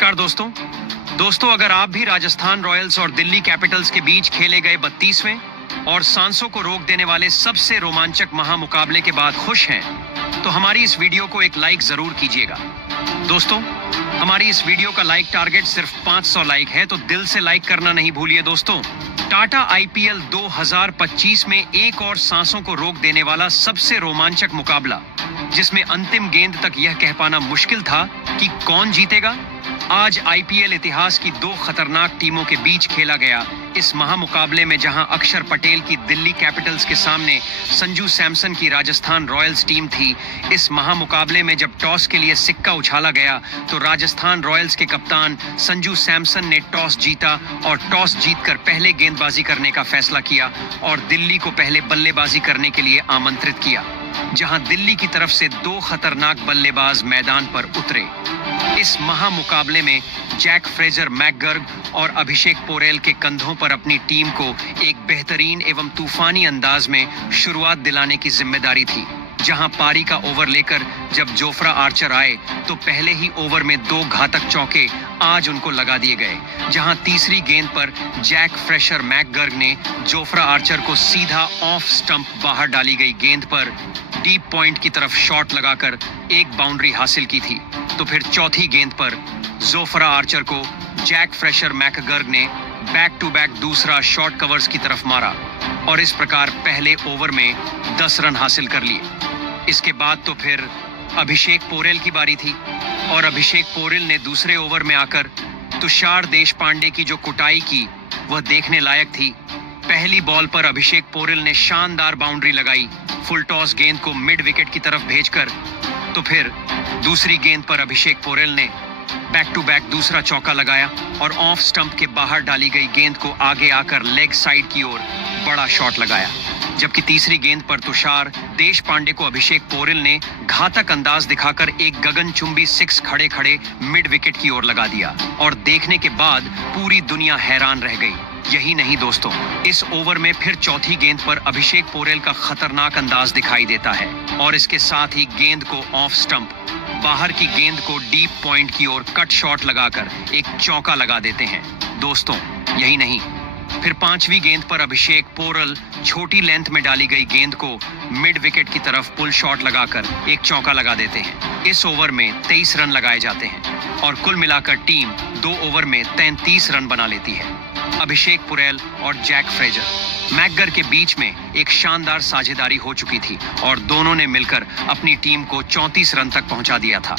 नमस्कार दोस्तों अगर आप भी राजस्थान रॉयल्स और दिल्ली कैपिटल्स के बीच खेले गए 32वें और सांसों को रोक देने वाले सबसे रोमांचक महामुकाबले के बाद खुश हैं, तो हमारी इस वीडियो को एक लाइक जरूर कीजिएगा। दोस्तों, हमारी इस वीडियो का लाइक टारगेट सिर्फ 500 लाइक है, तो दिल से लाइक करना नहीं भूलिए दोस्तों। टाटा आईपीएल 2025 में एक और सांसों को रोक देने वाला सबसे रोमांचक मुकाबला, जिसमें अंतिम गेंद तक यह कह पाना मुश्किल था कि कौन जीतेगा, आज आईपीएल इतिहास की दो खतरनाक टीमों के बीच खेला गया। इस महामुकाबले में जहां अक्षर पटेल की दिल्ली कैपिटल्स के सामने संजू सैमसन की राजस्थान रॉयल्स टीम थी, इस महामुकाबले में जब टॉस के लिए सिक्का उछाला गया तो राजस्थान रॉयल्स के कप्तान संजू सैमसन ने टॉस जीता और टॉस जीतकर पहले गेंदबाजी करने का फैसला किया और दिल्ली को पहले बल्लेबाजी करने के लिए आमंत्रित किया, जहां दिल्ली की तरफ से दो खतरनाक बल्लेबाज मैदान पर उतरे। इस महामुकाबले में जैक फ्रेजर मैकगर्ग और अभिषेक पोरेल के कंधों पर अपनी टीम को एक बेहतरीन एवं तूफानी अंदाज में शुरुआत दिलाने की जिम्मेदारी थी, जहां पारी का ओवर लेकर जब जोफ्रा आर्चर आए तो पहले ही ओवर में दो घातक चौके आज उनको लगा दिए गए, जहां तीसरी गेंद पर जैक फ्रेशर मैकगर्ग ने जोफ्रा आर्चर को सीधा ऑफ स्टंप बाहर डाली गई गेंद पर डीप पॉइंट की तरफ शॉट लगाकर एक बाउंड्री हासिल की थी। तो फिर चौथी गेंद पर जोफ्रा आर्चर को जैक फ्रेशर मैकगर्ग ने बैक टू बैक दूसरा शॉर्ट कवर्स की तरफ मारा और इस प्रकार पहले ओवर में 10 रन हासिल कर लिए। इसके बाद तो फिर अभिषेक पोरेल की बारी थी और अभिषेक पोरेल ने दूसरे ओवर में आकर तुषार देशपांडे की जो कुटाई की वह देखने लायक थी। पहली बॉल पर अभिषेक पोरेल ने शानदार बाउंड्री लगाई, फुल टॉस गेंद को मिड विकेट की तरफ भेजकर। तो फिर दूसरी गेंद पर अभिषेक पोरेल ने बैक टू बैक दूसरा चौका लगाया और ऑफ स्टंप के बाहर डाली गई गेंद को आगे आकर लेग साइड की ओर बड़ा शॉट लगाया, जबकि तीसरी गेंद पर तुषार देशपांडे को अभिषेक पोरेल ने घातक अंदाज दिखाकर एक गगनचुंबी 6 खड़े खड़े मिड विकेट की ओर लगा दिया और देखने के बाद पूरी दुनिया हैरान रह गई। यही नहीं दोस्तों, इस ओवर में फिर चौथी गेंद पर अभिषेक पोरेल का खतरनाक अंदाज दिखाई देता है और इसके साथ ही गेंद को ऑफ स्टंप बाहर की गेंद को डीप पॉइंट की ओर कट शॉट लगाकर एक चौका लगा देते हैं। दोस्तों, यही नहीं, फिर पांचवी गेंद पर अभिषेक पोरेल छोटी लेंथ में डाली गई गेंद को मिड विकेट की तरफ पुल शॉट लगाकर एक चौका लगा देते हैं। इस ओवर में 23 रन लगाए जाते हैं और कुल मिलाकर टीम 2 ओवर में 33 रन बना लेती है। अभिषेक पोरेल और जैक फ्रेजर मैकगर्ग के बीच में एक शानदार साझेदारी हो चुकी थी और दोनों ने मिलकर अपनी टीम को 34 रन तक पहुंचा दिया था।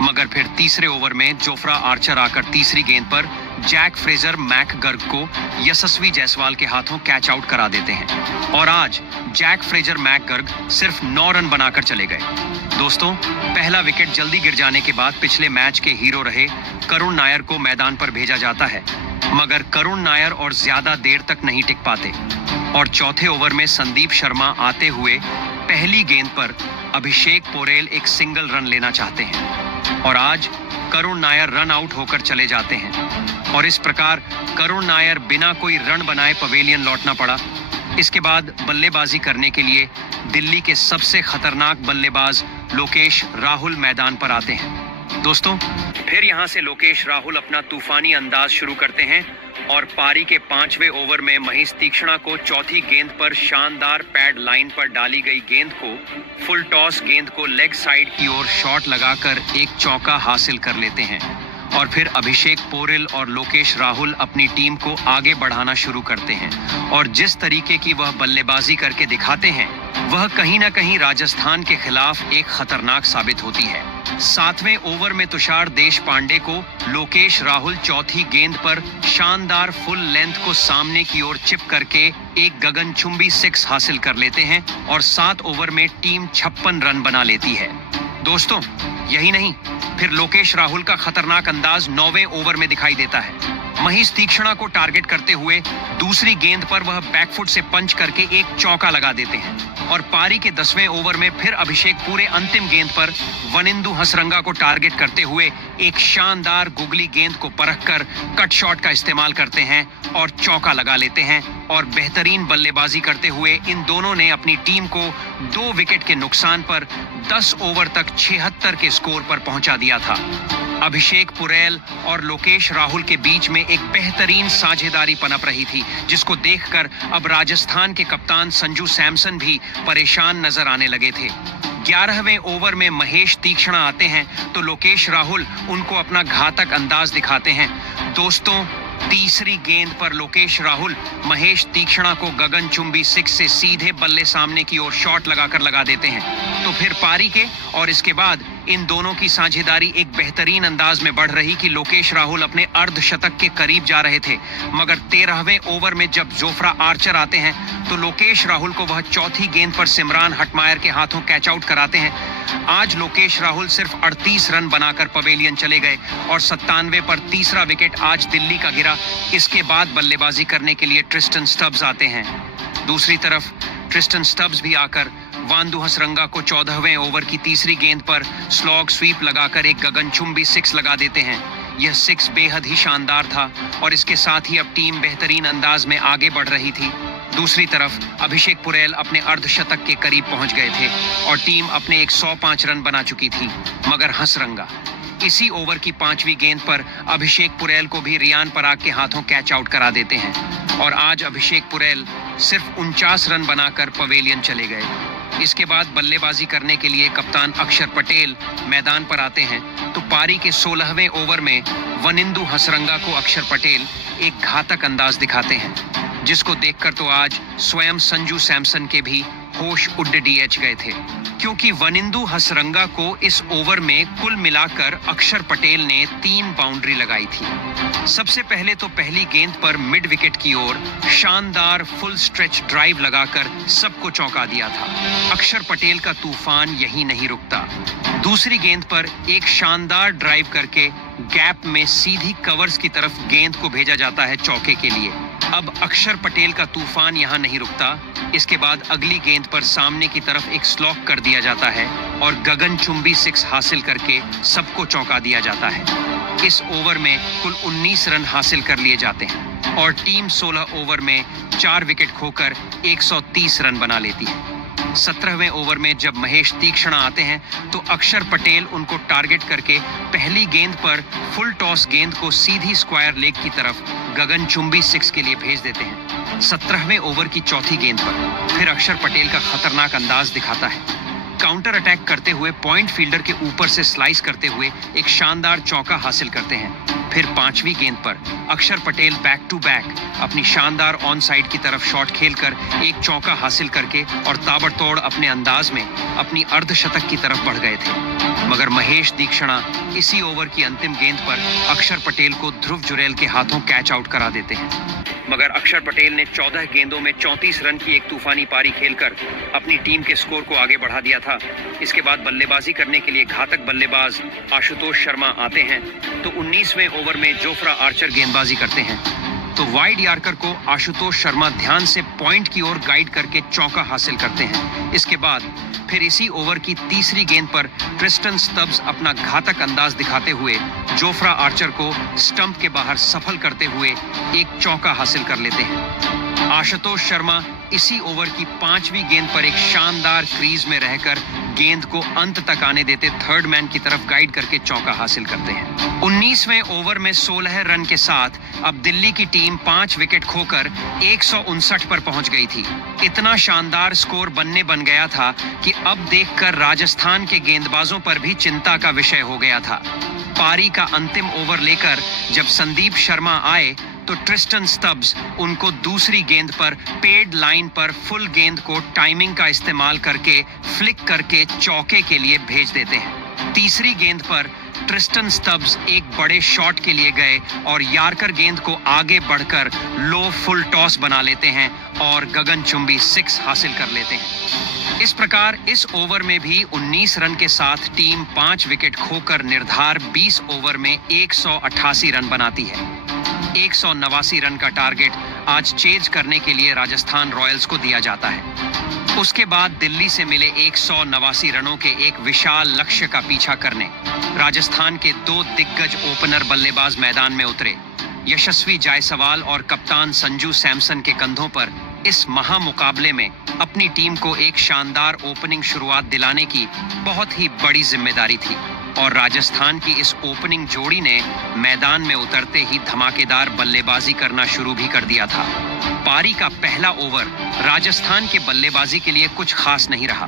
मगर फिर तीसरे ओवर में जोफ्रा आर्चर आकर तीसरी गेंद पर जैक फ्रेजर मैकगर्ग को यशस्वी जायसवाल के हाथों कैच आउट करा देते हैं और आज जैक फ्रेजर मैकगर्ग सिर्फ 9 रन बनाकर चले गए। दोस्तों, पहला विकेट जल्दी गिर जाने के बाद पिछले मैच के हीरो रहे करुण नायर को मैदान पर भेजा जाता है, मगर करुण नायर और ज्यादा देर तक नहीं टिक पाते और चौथे ओवर में संदीप शर्मा आते हुए पहली गेंद पर अभिषेक पोरेल एक सिंगल रन लेना चाहते हैं और आज करुण नायर रन आउट होकर चले जाते हैं और इस प्रकार करुण नायर बिना कोई रन बनाए पवेलियन लौटना पड़ा। इसके बाद बल्लेबाजी करने के लिए दिल्ली के सबसे खतरनाक बल्लेबाज लोकेश राहुल मैदान पर आते हैं। दोस्तों, फिर यहां से लोकेश राहुल अपना तूफानी अंदाज शुरू करते हैं और पारी के 5वें ओवर में महेश तीक्ष्णा को चौथी गेंद पर शानदार पैड लाइन पर डाली गई गेंद को फुल टॉस गेंद को लेग साइड की ओर शॉट लगाकर एक चौका हासिल कर लेते हैं और फिर अभिषेक पोरेल और लोकेश राहुल अपनी टीम को आगे बढ़ाना शुरू करते हैं और जिस तरीके की वह बल्लेबाजी करके दिखाते हैं वह कहीं ना कहीं राजस्थान के खिलाफ एक खतरनाक साबित होती है। 7वें ओवर में तुषार देशपांडे को लोकेश राहुल चौथी गेंद पर शानदार फुल लेंथ को सामने की ओर चिप करके एक गगनचुंबी 6 हासिल कर लेते हैं और 7 ओवर में टीम 56 रन बना लेती है। दोस्तों, यही नहीं, फिर लोकेश राहुल का खतरनाक अंदाज 9वें ओवर में दिखाई देता है। महेश तीक्ष्णा को टारगेट करते हुए दूसरी गेंद पर वह बैकफुट से पंच करके एक चौका लगा देते हैं और पारी के 10वें ओवर में फिर अभिषेक पूरे अंतिम गेंद पर वनिंदु हसरंगा को टारगेट करते हुए एक शानदार गुगली गेंद को परखकर कट शॉट का इस्तेमाल करते हैं और चौका लगा लेते हैं और बेहतरीन बल्लेबाजी करते हुए इन दोनों ने अपनी टीम को 2 विकेट के नुकसान पर 10 ओवर तक 76 के स्कोर पर पहुंचा दिया था। अभिषेक पुरेल और लोकेश राहुल के बीच में एक बेहतरीन साझेदारी पनप रही थी, जिसको देखकर अब राजस्थान के कप्तान संजू सैमसन भी परेशान नजर आने लगे थे। 11वें ओवर में महेश तीक्ष्णा आते हैं तो लोकेश राहुल उनको अपना घातक अंदाज दिखाते हैं। दोस्तों, तीसरी गेंद पर लोकेश राहुल महेश तीक्ष्णा को गगनचुंबी 6 से सीधे बल्ले सामने की ओर शॉट लगाकर लगा देते हैं। तो फिर पारी के और इसके बाद इन दोनों की साझेदारी एक बेहतरीन अंदाज में बढ़ रही कि लोकेश राहुल अपने अर्धशतक के करीब जा रहे थे, मगर 13वें ओवर में जब जोफ्रा आर्चर आते हैं तो लोकेश राहुल को वह चौथी गेंद पर सिमरान हटमायर के हाथों कैच आउट कराते हैं। आज लोकेश राहुल सिर्फ 38 रन बनाकर पवेलियन चले गए और 97 पर तीसरा विकेट आज दिल्ली का गिरा। इसके बाद बल्लेबाजी करने के लिए ट्रिस्टन स्टब्स आते हैं। दूसरी तरफ ट्रिस्टन स्टब्स भी आकर वांदू हसरंगा को 14वें ओवर की तीसरी गेंद पर स्लॉग स्वीप लगाकर एक गगनचुंबी 6 लगा देते हैं। यह 6 बेहद ही शानदार था और इसके साथ ही अब टीम बेहतरीन अंदाज में आगे बढ़ रही थी। दूसरी तरफ अभिषेक पुरेल अपने अर्धशतक के करीब पहुंच गए थे और टीम अपने 105 रन बना चुकी थी, मगर हसरंगा इसी ओवर की 5वीं गेंद पर अभिषेक पुरेल को भी रियान पराग के हाथों कैच आउट करा देते हैं और आज अभिषेक पुरेल सिर्फ 49 रन बनाकर पवेलियन चले गए। इसके बाद बल्लेबाजी करने के लिए कप्तान अक्षर पटेल मैदान पर आते हैं तो पारी के 16वें ओवर में वनिंदु हसरंगा को अक्षर पटेल एक घातक अंदाज दिखाते हैं, जिसको देखकर तो आज स्वयं संजू सैमसन के भी होश उड़ डीएच गए थे, क्योंकि वनिंदु हसरंगा को इस ओवर में कुल मिलाकर अक्षर पटेल ने 3 बाउंड्री लगाई थी। सबसे पहले तो पहली गेंद पर मिड विकेट की ओर शानदार फुल स्ट्रेच ड्राइव लगाकर सबको चौंका दिया था। अक्षर पटेल का तूफान यहीं नहीं रुकता। दूसरी गेंद पर एक शानदार ड्राइव करके गैप में सीधी कवर्स की तरफ गेंद को भेजा जाता है चौके के लिए। अब अक्षर पटेल का तूफान यहां नहीं रुकता। इसके बाद अगली गेंद पर सामने की तरफ एक स्लॉक कर दिया जाता है और गगनचुंबी 6 हासिल करके सबको चौंका दिया जाता है। इस ओवर में कुल 19 रन हासिल कर लिए जाते हैं और टीम 16 ओवर में 4 विकेट खोकर 130 रन बना लेती है। 17वें ओवर में जब महेश तीक्ष्णा आते हैं तो अक्षर पटेल उनको टारगेट करके पहली गेंद पर फुल टॉस गेंद को सीधी स्क्वायर लेग की तरफ गगनचुंबी 6 के लिए भेज देते हैं। 17वें ओवर की चौथी गेंद पर फिर अक्षर पटेल का खतरनाक अंदाज दिखाता है। काउंटर अटैक करते हुए पॉइंट फील्डर के ऊपर से स्लाइस करते हुए एक शानदार चौका हासिल करते हैं। फिर 5वीं गेंद पर अक्षर पटेल बैक टू बैक अपनी शानदार ऑन साइड की तरफ शॉट खेलकर एक चौका हासिल करके और ताबड़तोड़ अपने अंदाज में अपनी अर्धशतक की तरफ बढ़ गए थे, मगर महेश तीक्ष्णा इसी ओवर की अंतिम गेंद पर अक्षर पटेल को ध्रुव जुरैल के हाथों कैच आउट करा देते हैं। मगर अक्षर पटेल ने 14 गेंदों में 34 रन की एक तूफानी पारी खेलकर अपनी टीम के स्कोर को आगे बढ़ा दिया था। इसके बाद बल्लेबाजी करने के लिए घातक बल्लेबाज आशुतोष शर्मा आते हैं तो 19वें ओवर में जोफ्रा आर्चर गेंदबाजी करते हैं तो वाइड यार्कर को आशुतोष शर्मा ध्यान से पॉइंट की ओर गाइड करके चौका हासिल करते हैं। इसके बाद फिर इसी ओवर की तीसरी गेंद पर ट्रिस्टन स्टब्स अपना घातक अंदाज दिखाते हुए जोफ्रा आर्चर को स्टंप के बाहर सफल करते हुए एक चौका हासिल कर लेते हैं। आशुतोष शर्मा इसी ओवर की 5वीं गेंद पर एक शानदार क्रीज में रहकर गेंद को अंत तक आने देते थर्ड मैन की तरफ गाइड करके चौका हासिल करते हैं। 19वें ओवर में 16 रन के साथ अब दिल्ली की टीम 5 विकेट खोकर 159 पर पहुंच गई थी। इतना शानदार स्कोर बन गया था कि अब देखकर राजस्थान के गेंदबाजों पर भी चिंता का विषय हो गया था। पारी का अंतिम ओवर लेकर जब संदीप शर्मा आए तो ट्रिस्टन स्टब्स उनको दूसरी गेंद पर पेड लाइन पर फुल गेंद को टाइमिंग का इस्तेमाल करके फ्लिक करके चौके के लिए भेज देते हैं। तीसरी गेंद पर ट्रिस्टन स्टब्स एक बड़े शॉट के लिए गए और यार्कर गेंद को आगे बढ़कर लो फुल टॉस बना लेते हैं और गगनचुंबी 6 हासिल कर लेते हैं। इस प्रकार इस ओवर में भी 19 रन के साथ टीम 5 विकेट खोकर निर्धार 20 ओवर में 188 रन बनाती है। 189 रन का टारगेट आज चेज करने के लिए राजस्थान रॉयल्स को दिया जाता है। उसके बाद दिल्ली से मिले 189 रनों के एक विशाल लक्ष्य का पीछा करने राजस्थान के 2 दिग्गज ओपनर बल्लेबाज मैदान में उतरे। यशस्वी जायसवाल और कप्तान संजू सैमसन के कंधों पर इस महामुकाबले में अपनी टीम को एक शानदार ओपनिंग शुरुआत दिलाने की बहुत ही बड़ी जिम्मेदारी थी और राजस्थान की इस ओपनिंग जोड़ी ने मैदान में उतरते ही धमाकेदार बल्लेबाजी करना शुरू भी कर दिया था। पारी का पहला ओवर राजस्थान के बल्लेबाजी के लिए कुछ खास नहीं रहा,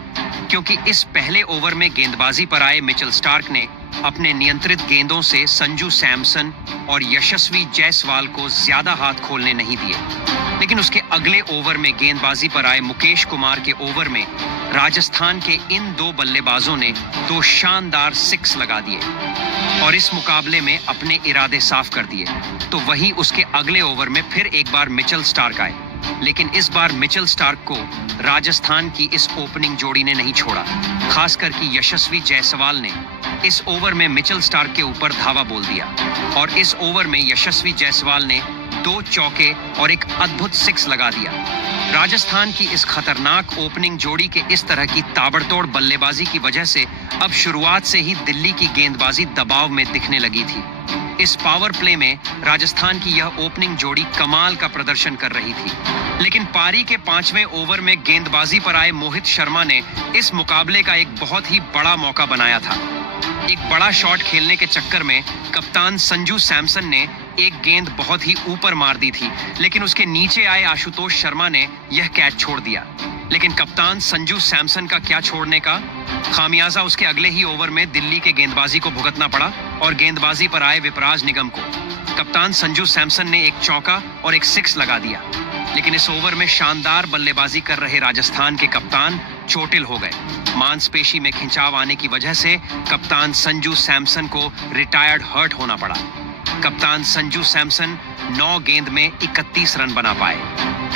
क्योंकि इस पहले ओवर में गेंदबाजी पर आए मिचेल स्टार्क ने अपने नियंत्रित गेंदों से संजू सैमसन और यशस्वी जायसवाल को ज्यादा हाथ खोलने नहीं दिए। लेकिन उसके अगले ओवर में गेंदबाजी पर आए मुकेश कुमार के ओवर में राजस्थान के इन दो बल्लेबाजों ने दो शानदार सिक्स लगा दिए और इस मुकाबले में अपने इरादे साफ कर दिए। तो वही उसके अगले ओवर में फिर एक बार मिचेल स्टार्क आए, लेकिन इस बार मिचेल स्टार्क को राजस्थान की इस ओपनिंग जोड़ी ने नहीं छोड़ा। खासकर कि यशस्वी जायसवाल ने इस ओवर में मिचेल स्टार्क के ऊपर धावा बोल दिया और इस ओवर में यशस्वी जायसवाल ने दो चौके और एक अद्भुत सिक्स लगा दिया। राजस्थान की इस खतरनाक ओपनिंग जोड़ी के इस तरह की ताबड़तोड़ बल्लेबाजी की वजह से अब शुरुआत से ही दिल्ली की गेंदबाजी दबाव में दिखने लगी थी। इस पावर प्ले में राजस्थान की यह ओपनिंग जोड़ी कमाल का प्रदर्शन कर रही थी, लेकिन पारी के 5वें ओवर में गेंदबाजी पर आए मोहित शर्मा ने इस मुकाबले का एक बहुत ही बड़ा मौका बनाया था। एक बड़ा शॉट खेलने के चक्कर में कप्तान संजू सैमसन ने एक गेंद बहुत ही ऊपर मार दी थी, लेकिन उसके नीचे आए आशुतोष शर्मा ने यह कैच छोड़ दिया। लेकिन कप्तान संजू सैमसन का क्या छोड़ने का, खामियाजा उसके अगले ही ओवर में दिल्ली के गेंदबाजी को भुगतना पड़ा और गेंदबाजी पर आए विपराज निगम को कप्तान संजू सैमसन ने एक चौका और एक सिक्स लगा दिया। लेकिन इस ओवर में शानदार बल्लेबाजी कर रहे राजस्थान के कप्तान चोटिल हो गए। मांसपेशी में खिंचाव आने की वजह से कप्तान संजू सैमसन को रिटायर्ड हर्ट होना पड़ा। कप्तान संजू सैमसन 9 गेंद में 31 रन बना पाए।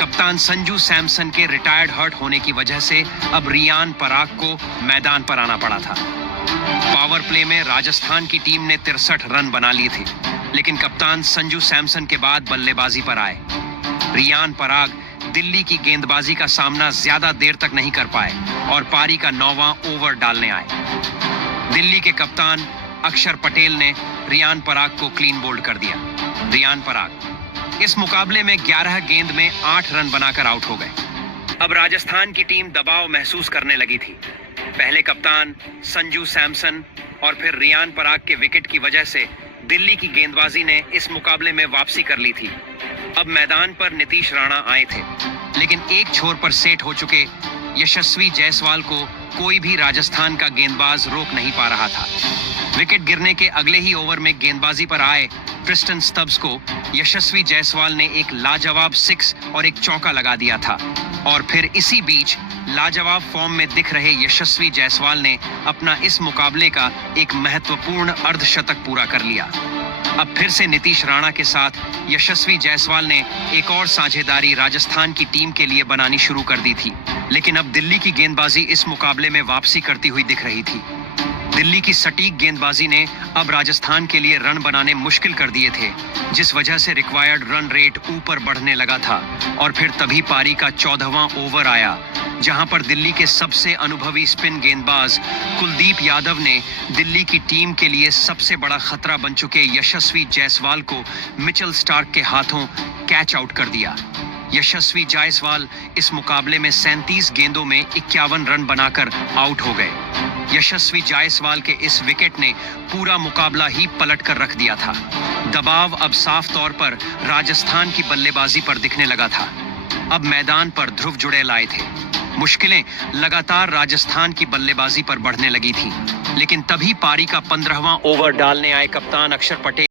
कप्तान संजू सैमसन के रिटायर्ड हर्ट होने की वजह से अब रियान पराग को मैदान पर आना पड़ा था। पावर प्ले में राजस्थान की टीम ने 63 रन बना लिए थे, लेकिन कप्तान संजू सैमसन के बाद बल्लेबाजी पर आए रियान पराग दिल्ली की गेंदबाजी का सामना ज्यादा देर तक नहीं कर पाए और पारी का 9वां ओवर डालने आए। दिल्ली के कप्तान अक्षर पटेल ने रियान पराग को क्लीन बोल्ड कर दिया। रियान पराग इस मुकाबले में 11 गेंद में 8 रन बनाकर आउट हो गए। अब राजस्थान की टीम दबाव महसूस करने लगी थी। पहले कप्तान संजू सैमसन और फिर रियान पराग के विकेट की वजह से दिल्ली की गेंदबाजी ने इस मुकाबले में वापसी कर ली थी। अब मैदान पर नीतीश राणा आए थे, लेकिन एक छोर पर सेट हो चुके यशस्वी जायसवाल को कोई भी राजस्थान का गेंदबाज रोक नहीं पा रहा था। विकेट गिरने के अगले ही ओवर में गेंदबाजी पर आए ट्रिस्टन स्टब्स को यशस्वी जायसवाल ने एक लाजवाब सिक्स और एक चौका लगा दिया था और फिर इसी बीच लाजवाब फॉर्म में दिख रहे यशस्वी जायसवाल ने अपना इस मुकाबले का एक महत्वपूर्ण अर्धशतक पूरा कर लिया। अब फिर से नीतीश राणा के साथ यशस्वी जायसवाल ने एक और साझेदारी राजस्थान की टीम के लिए बनानी शुरू कर दी थी, लेकिन अब दिल्ली की गेंदबाजी इस मुकाबले में वापसी करती हुई दिख रही थी। दिल्ली की सटीक गेंदबाजी ने अब राजस्थान के लिए रन बनाने मुश्किल कर दिए थे, जिस वजह से रिक्वायर्ड रन रेट ऊपर बढ़ने लगा था और फिर तभी पारी का 14वां ओवर आया, जहां पर दिल्ली के सबसे अनुभवी स्पिन गेंदबाज कुलदीप यादव ने दिल्ली की टीम के लिए सबसे बड़ा खतरा बन चुके यशस्वी जायसवाल को मिचेल स्टार्क के हाथों कैच आउट कर दिया। यशस्वी जायसवाल इस मुकाबले में 37 गेंदों में 51 रन बनाकर आउट हो गए। यशस्वी जायसवाल के इस विकेट ने पूरा मुकाबला ही पलट कर रख दिया था। दबाव अब साफ तौर पर राजस्थान की बल्लेबाजी पर दिखने लगा था। अब मैदान पर ध्रुव जुड़ेल आए थे। मुश्किलें लगातार राजस्थान की बल्लेबाजी पर बढ़ने लगी थी, लेकिन तभी पारी का 15वां ओवर डालने आए कप्तान अक्षर पटेल